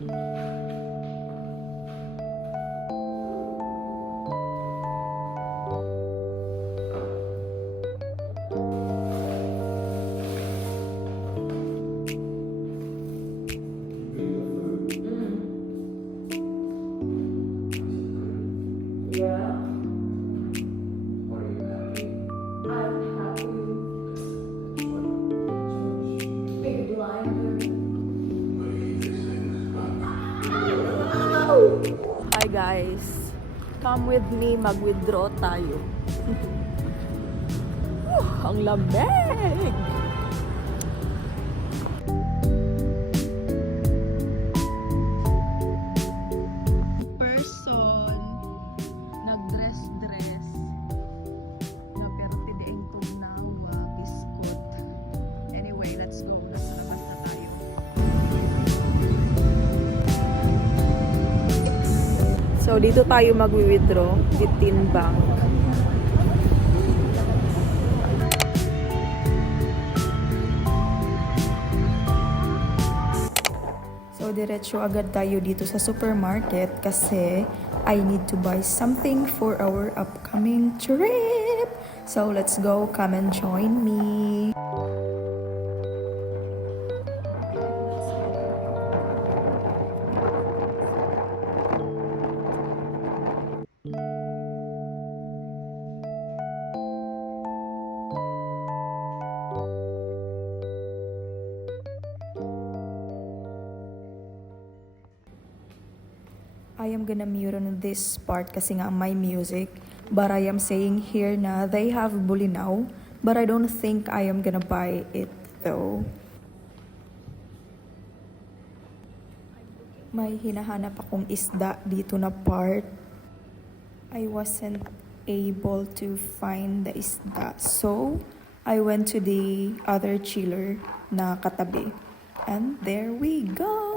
Hi guys, come with me, mag-withdraw tayo. Ang lamig! Person nagdress-dress na pero tidiing tugnawa, biskot. Anyway, let's go. Nasa labas na tayo. So, dito tayo mag-withdraw, Bitin Bank. So, diretso agad tayo dito sa supermarket kasi I need to buy something for our upcoming trip. So, let's go. Come and join me. I am gonna mute on this part kasi nga my music, but I am saying here na they have Bulinaw, but I don't think I am gonna buy it though. May hinahanap akong isda dito na part. I wasn't able to find the isda, so I went to the other chiller na katabi. And there we go!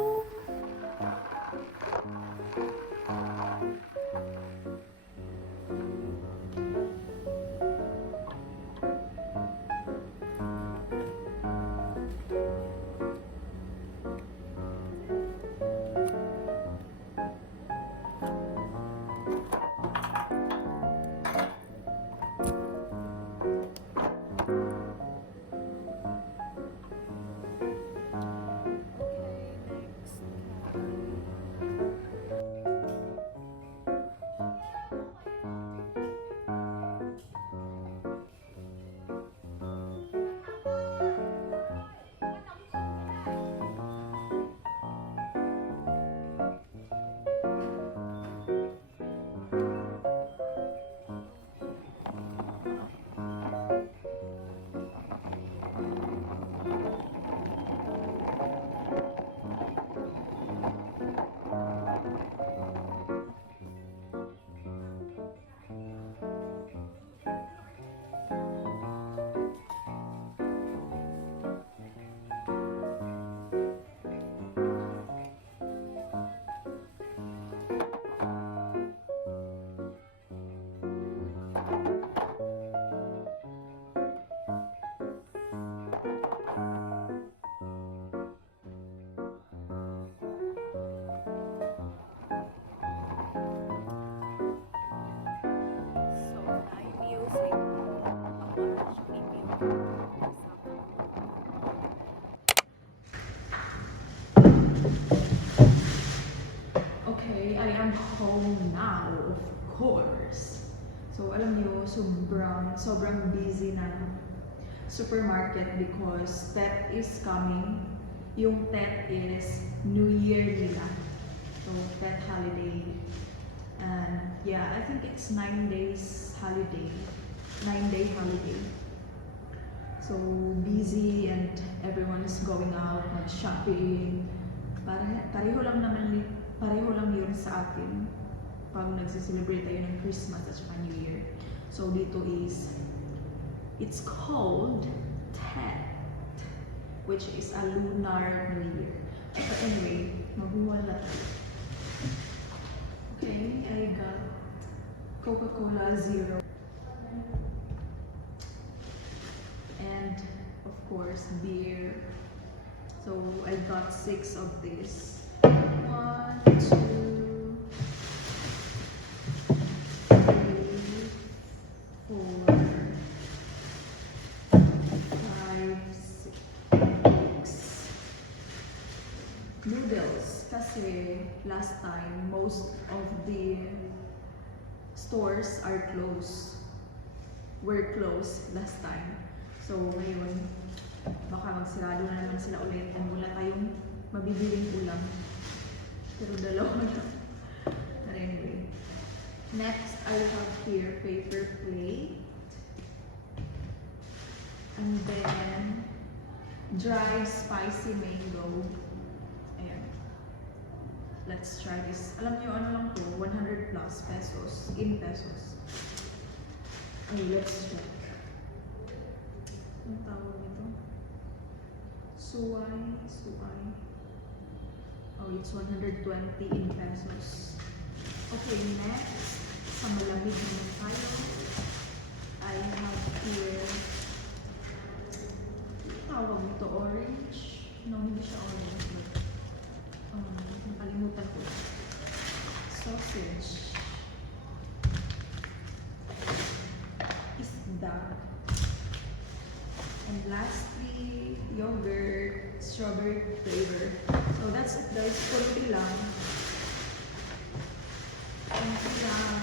Okay, I am home now, of course. So, alam niyo, sobrang busy ng supermarket because Tet is coming. Yung Tet is New Year nila. So, Tet holiday. And yeah, I think it's 9 days holiday. 9-day holiday. So, busy and everyone is going out, mag-shopping. Pareho lang yun sa atin pag nagse-celebrate tayo ng Christmas at saka New Year. So, dito is, it's called Tet, which is a lunar New Year. But anyway, maghuwala tayo. Okay, I got Coca-Cola Zero. And, of course, beer. So, I got 6 of this. 1, Noodles. Kasi last time, most of the stores are closed. Were closed last time. So ngayon, baka magsirado na naman sila ulit and wala tayong mabibiling ulam. Pero dalawa na. But anyway. Next, I have here paper plate. And then, dried spicy mango. Ayan. Let's try this. Alam niyo ano lang to, 100 plus pesos. In pesos. Okay, let's check. Ang tawag nito? Suway. Oh, it's 120 in pesos. Okay, next. Sa malamig naman tayo. I have here. Tawag nito orange. No, hindi siya orange. Nakalimutan ko. Sausage. Isda. And lastly, yogurt, strawberry flavor. So that's it guys. Konti lang. Konti lang.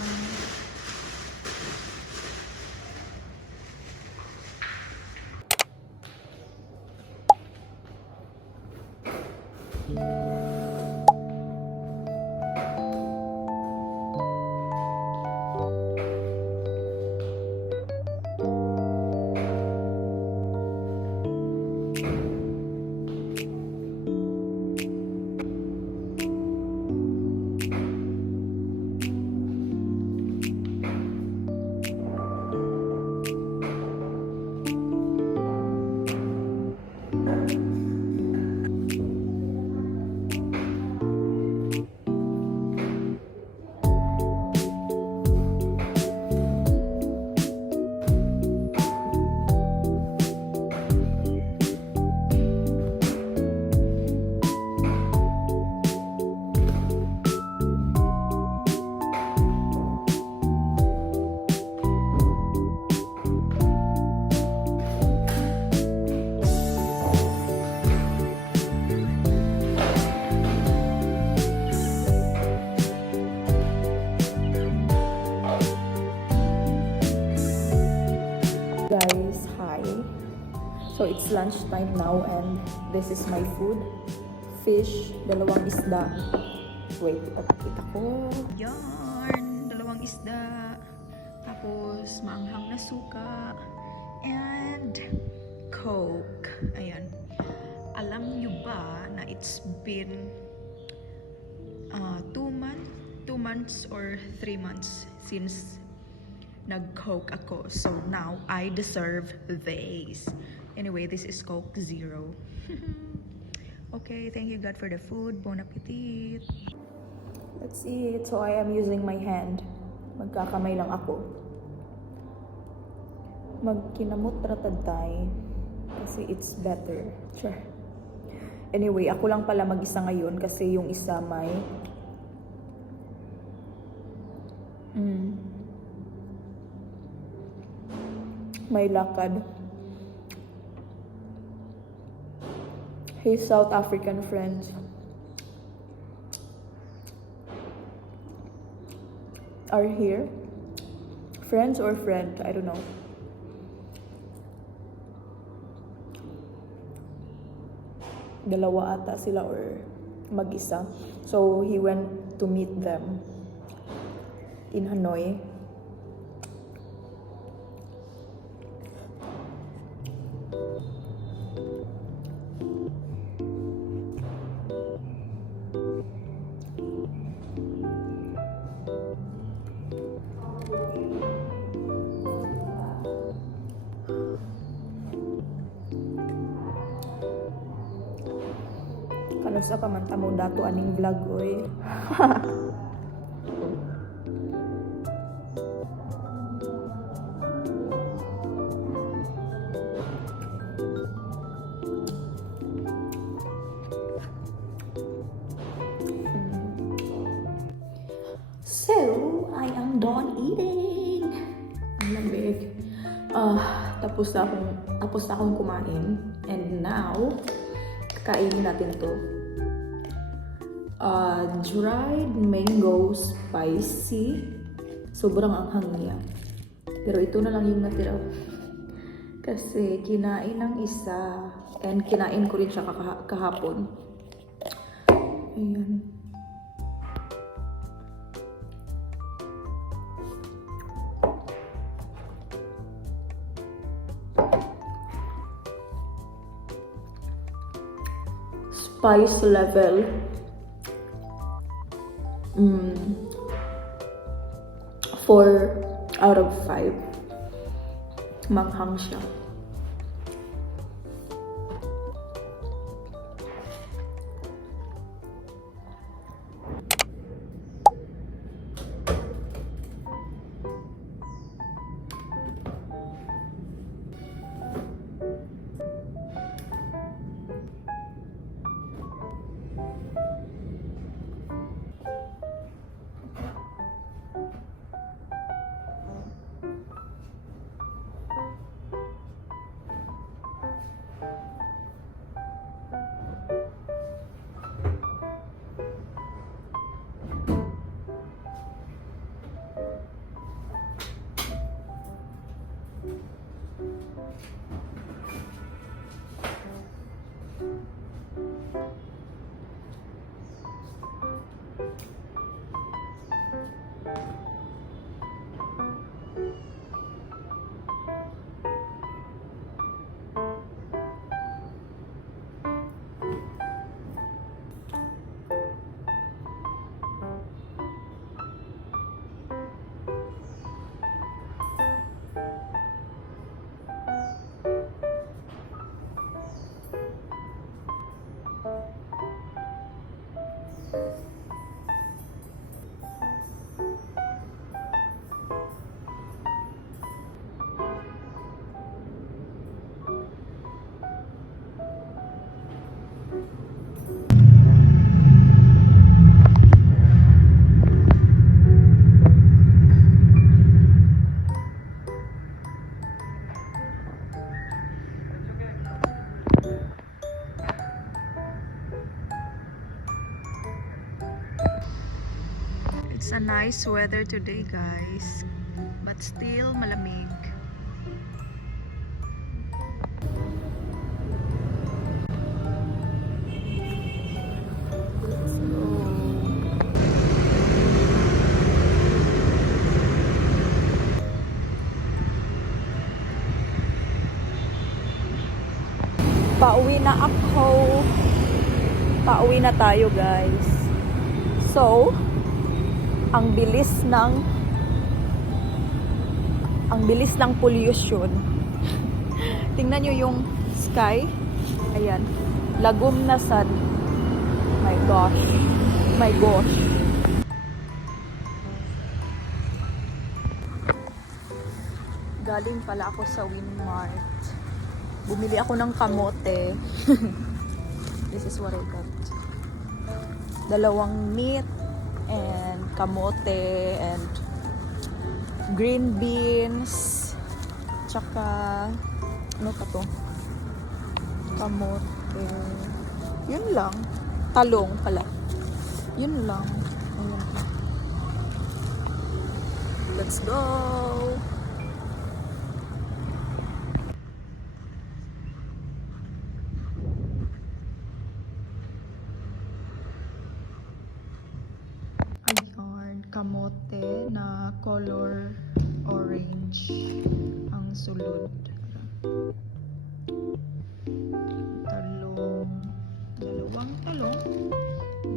Guys, hi. So it's lunchtime now and this is my food. Fish, dalawang isda. Wait, ipapakita ko. Yan, dalawang isda. Tapos maanghang na suka. And Coke. Ayan. Alam nyo ba na it's been 2 months or 3 months since nag-Coke ako. So now, I deserve this. Anyway, this is Coke Zero. Okay, thank you God for the food. Bon appetit! Let's eat. So I am using my hand. Magkakamay lang ako. Magkinamot ratadtay. Kasi it's better. Sure. Anyway, ako lang pala mag-isa ngayon kasi yung isa may may lakad. His South African friends are here. Friends or friend, I don't know. Dalawa ata sila or mag-isa. So he went to meet them in Hanoi. Kanusa ka man tamo dato aning vlog oy. done eating. Ang lamig. Tapos na akong kumain. And now, kakainin natin to. Dried mango spicy. Sobrang anghang niya. Pero ito na lang yung natira. Kasi kinain ng isa. And kinain ko rin siya kahapon. Ayan. Spice level 4 out of 5. Manghang siya. It's a nice weather today, guys, but still malamig. Let's go. Pauwi na ako. Pauwi na tayo, guys. So, ang bilis ng pollution. Tingnan nyo yung sky. Ayan. Lagom na sun. My gosh. My gosh. Galing pala ako sa Winmart. Bumili ako ng kamote. This is what I got. 2 meat and kamote and green beans, tsaka ano pa to? Kamote. Yun lang. Talong pala. Yun lang. Ayan. Let's go! Kamote na color orange ang sulod. Talong, 2 talong,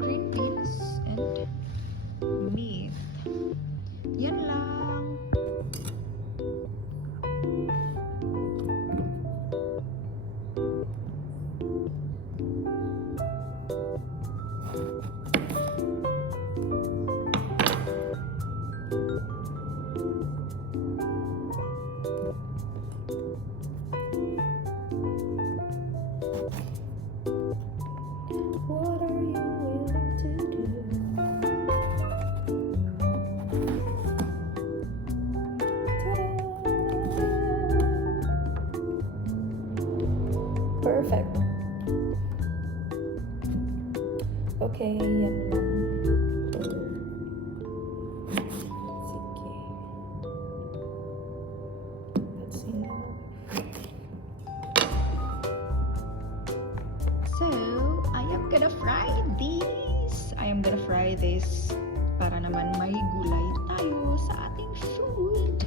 green beans, and meat. Yan lang. What are you Okay, yan lang. Sige. That's enough. So, I am gonna fry this para naman may gulay tayo sa ating food.